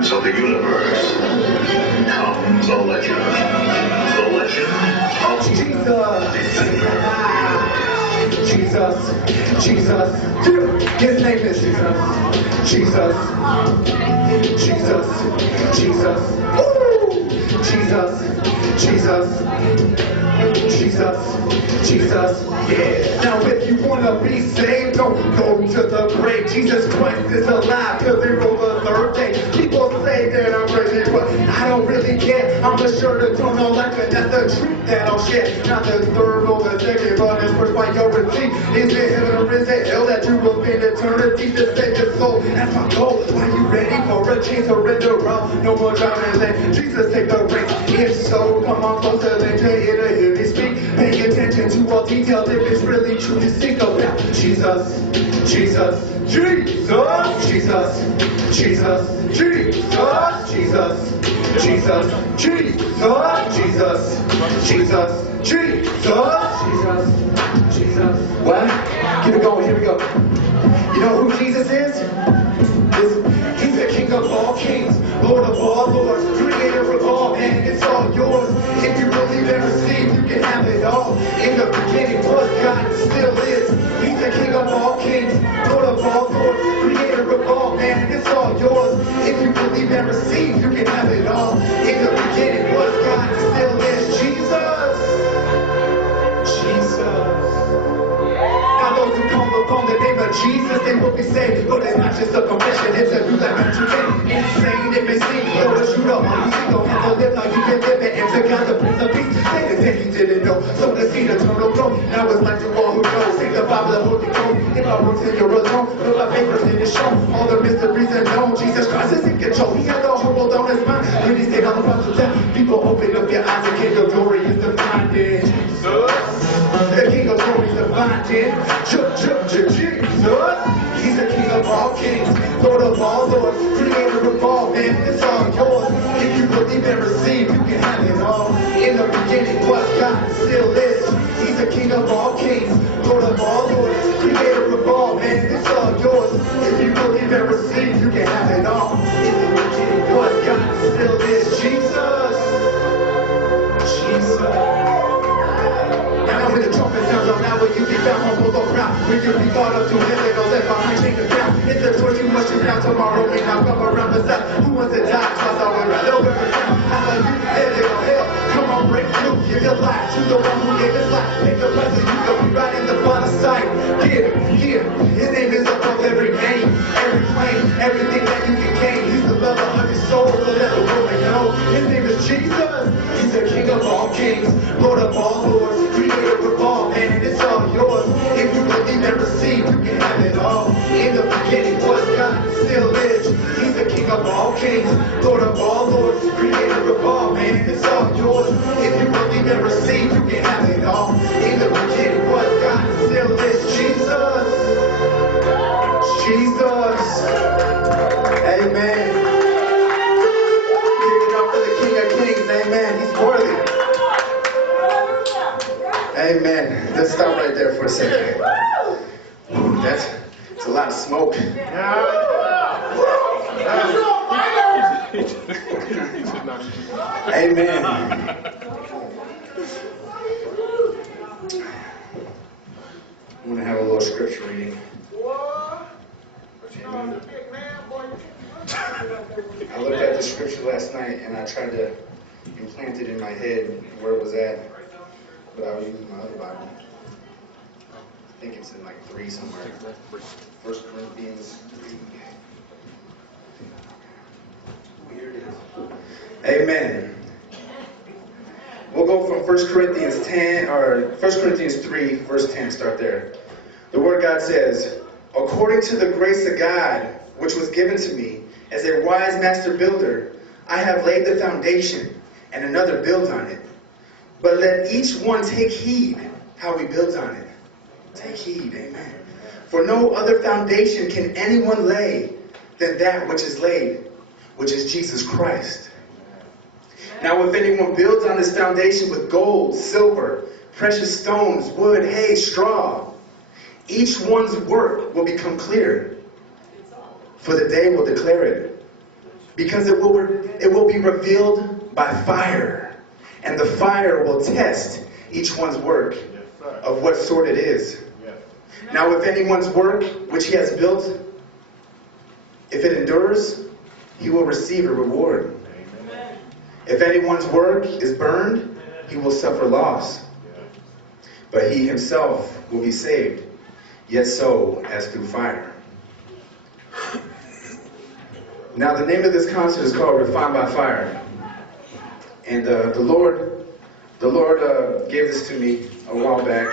of the universe comes a legend. The legend of Jesus. Defender. Jesus. His name is Jesus. Jesus. Ooh. Jesus. Yeah. Now if you wanna be saved, don't go to the grave. Jesus Christ is alive till he rose the third day. People say that I'm crazy, but I don't really care. I'm the shirt that don't know life, and that's the truth that I'll share. Not the third or the second, but it's first priority. Is it heaven or is it hell that you will spend eternity to save your soul? That's my goal. Are you ready for a chance to surrender all? No more drowning, let Jesus take the reins. If so, come on closer, then you hear me speak. Pay attention to all details if it's really true to think about Jesus. What? Keep it going, here we go. You know who Jesus is? He's the King of all kings, Lord of all lords, creator of all, and it's all yours. If you believe and receive, you can have it all. In the beginning was God, and still is. He's the King of all kings, Lord of all lords, creator of all, and it's all yours. If you believe and receive, you can have it all. In the beginning was God, and still is. Jesus. Now those who call upon the name of Jesus, they will be saved. But it's not just a confession, it's a new life that you get. Insane, it may seem, though it's you know. You don't have to live like you can live it. And to God, the Prince of Peace, Satan said he didn't know. So to see the eternal growth, now it's like to all who know. Sing the Bible, the Holy Ghost. If I work till you're alone, look my papers in his show. All the mysteries are known. Jesus Christ is in control. He had the whole world on his mind. When he stayed on the cross of death, people open up your eyes. The King of Glory is defined in Jesus. The King of Glory is defined in Jesus. He's the King of all kings, Lord of all lords, creator of all, man, it's all yours. If you believe and receive, you can have it all. In the beginning was God, and still is. He's the King of all kings, Lord of all lords, creator of all, man, it's all yours. If you believe and receive, you can have it all. In the beginning was God, and still is. Jesus. Now when the trumpet sounds out, now will you be found humble or proud? Will you be caught up to heaven or left behind, take the ground? It's a choice you must choose now. Tomorrow may not come around the south. Who wants to die? Trust I would rather wear a crown. I saw you heaven or hell. Come on, break through. Give your life to the one who gave his life. Take the present, you can be right in the Father's sight. Give. His name is above every name, every claim, everything that you can gain. He's the lover of your soul, so let the world know. His name is Jesus. He's the King of all kings, Lord of all lords, creator of all, man, it's all yours. If you believe and receive, you can have it all. In the beginning was God, and still is. He's the King of all kings, Lord of all lords, creator of all, man, it's all yours. If you believe and receive, you can have it all. In the beginning was God, and still is. Jesus. Amen. Give it up for the King of Kings. Amen. He's worthy. Amen. Let's stop right there for a second. That's a lot of smoke. Amen. I'm going to have a little scripture reading. I looked at the scripture last night and I tried to implant it in my head where it was at, but I was using my other Bible. I think it's in like 3 somewhere. 1 Corinthians 3. Here it is. Amen. We'll go from 1 Corinthians 3, verse 10, start there. The Word of God says, according to the grace of God, which was given to me, as a wise master builder, I have laid the foundation, and another builds on it. But let each one take heed how he builds on it. Take heed, amen. For no other foundation can anyone lay than that which is laid, which is Jesus Christ. Now if anyone builds on this foundation with gold, silver, precious stones, wood, hay, straw, each one's work will become clear, for the day will declare it, because it will be revealed by fire, and the fire will test each one's work of what sort it is. Now, if anyone's work which he has built, if it endures, he will receive a reward. If anyone's work is burned, he will suffer loss, but he himself will be saved, yet so as through fire. Now, the name of this concert is called Refined by Fire, and the Lord gave this to me a while back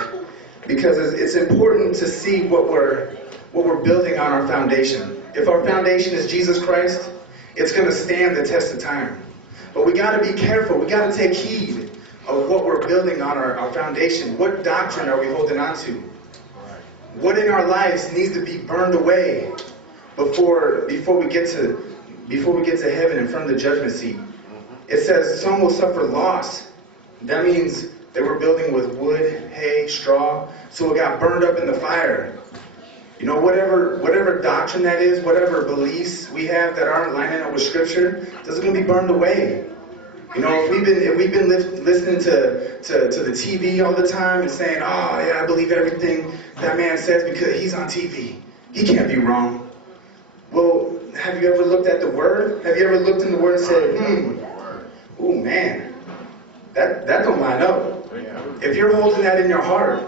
because it's important to see what we're building on our foundation. If our foundation is Jesus Christ, it's going to stand the test of time. But we got to be careful. We got to take heed of what we're building on our foundation. What doctrine are we holding on to? What in our lives needs to be burned away before we get to heaven in front of the judgment seat? It says some will suffer loss. That means they were building with wood, hay, straw, so it got burned up in the fire. You know, whatever doctrine that is, whatever beliefs we have that aren't lining up with Scripture, those are going to be burned away. You know, if we've been listening to the TV all the time and saying, oh yeah, I believe everything that man says because he's on TV. He can't be wrong. Well, have you ever looked at the Word? Have you ever looked in the Word and said, oh man, that don't line up. If you're holding that in your heart,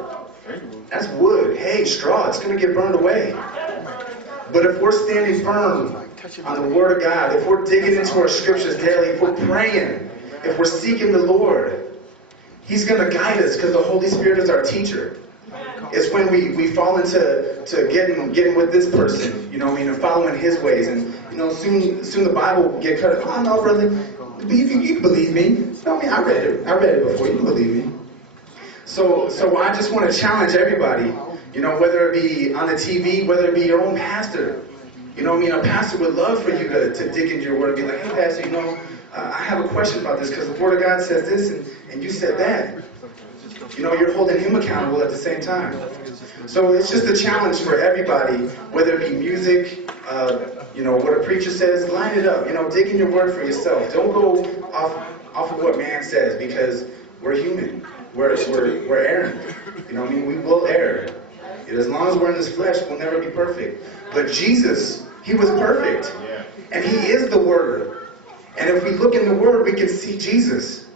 that's wood, hay, straw. It's going to get burned away. But if we're standing firm on the Word of God, if we're digging into our Scriptures daily, if we're praying, if we're seeking the Lord, He's going to guide us because the Holy Spirit is our teacher. It's when we fall into getting with this person, you know what I mean, and following his ways. And, you know, soon the Bible will get cut. Oh, no, brother, you can believe me. You know, I mean, I read it before. You can believe me. So I just want to challenge everybody, you know, whether it be on the TV, whether it be your own pastor. You know what I mean? A pastor would love for you to dig into your Word and be like, hey, Pastor, you know, I have a question about this because the Word of God says this and you said that. You know, you're holding him accountable at the same time. So it's just a challenge for everybody, whether it be music, you know, what a preacher says, line it up. You know, dig in your Word for yourself. Don't go off of what man says because we're human. We're erring. You know what I mean? We will err. And as long as we're in this flesh, we'll never be perfect. But Jesus, He was perfect. And He is the Word. And if we look in the Word, we can see Jesus.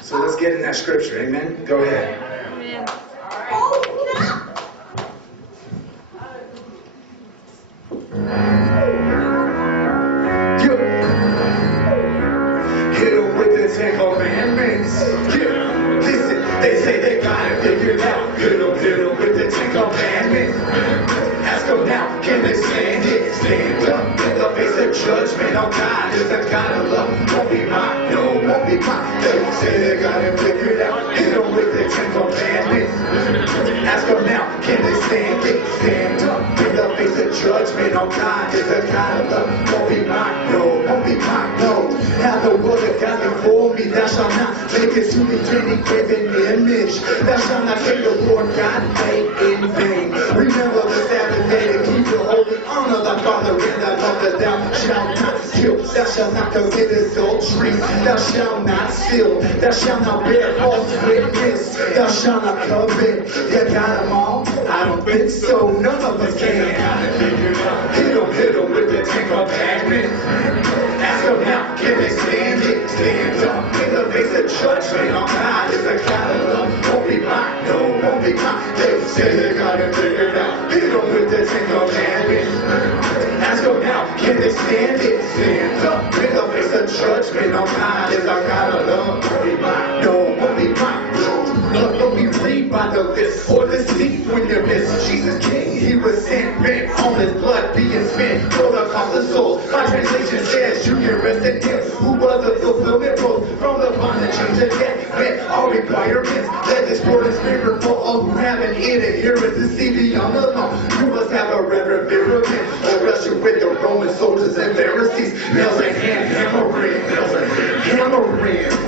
So let's get in that scripture. Amen? Go ahead. Amen. Hit them with the 10 commandments. Listen, they say they got it figured out. Hit them with the 10 commandments. Ask them now, can they stand it? Stand up in the face of judgment. Oh God, is the God of love. Won't be mine, no, won't be mine. They say they got it figured out. Hit them with the 10 commandments. Ask them now, can they stand it? Stand up in the face of judgment. Oh God, is the God of love. Won't be mine, no, won't be mine, no. Have the word of God before me. Thou shalt not make it to me any graven image. Thou shalt not take the Lord God name in vain. Remember the Sabbath day to keep it holy. Honor thy father and thy mother. Thou shalt not kill. Thou shalt not commit adultery. Thou shalt not steal. Thou shalt not bear false witness. Thou shalt not covet. You got them all? I don't think so. None of us can. Hit them with the 10 commandments. Ask them now, can they stand it? Stand up in the face of judgment. Oh God, is a God of love. Won't be mine, no, won't be mine. They say they got it figured out. Hit them with the 10 commandments. Ask them now, can they stand it? Stand up in the face of judgment. Oh God, is a God of love. Won't be mine, no, won't be mine. Don't be read by the list or the seat when you miss. Jesus King, He was sent, bent on His blood being spent for the cost of souls. My translation says you can rest in Him who was the fulfillment both from the bondage to death. Met all requirements. Let this word and spirit for all who have an ear to hear it to see beyond the law. You must have a reverent fear of Him, or else you're with the Roman soldiers and Pharisees. Nails and hammering.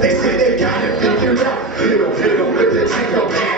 They say they got it figured out. Hit them with the 10 commandments.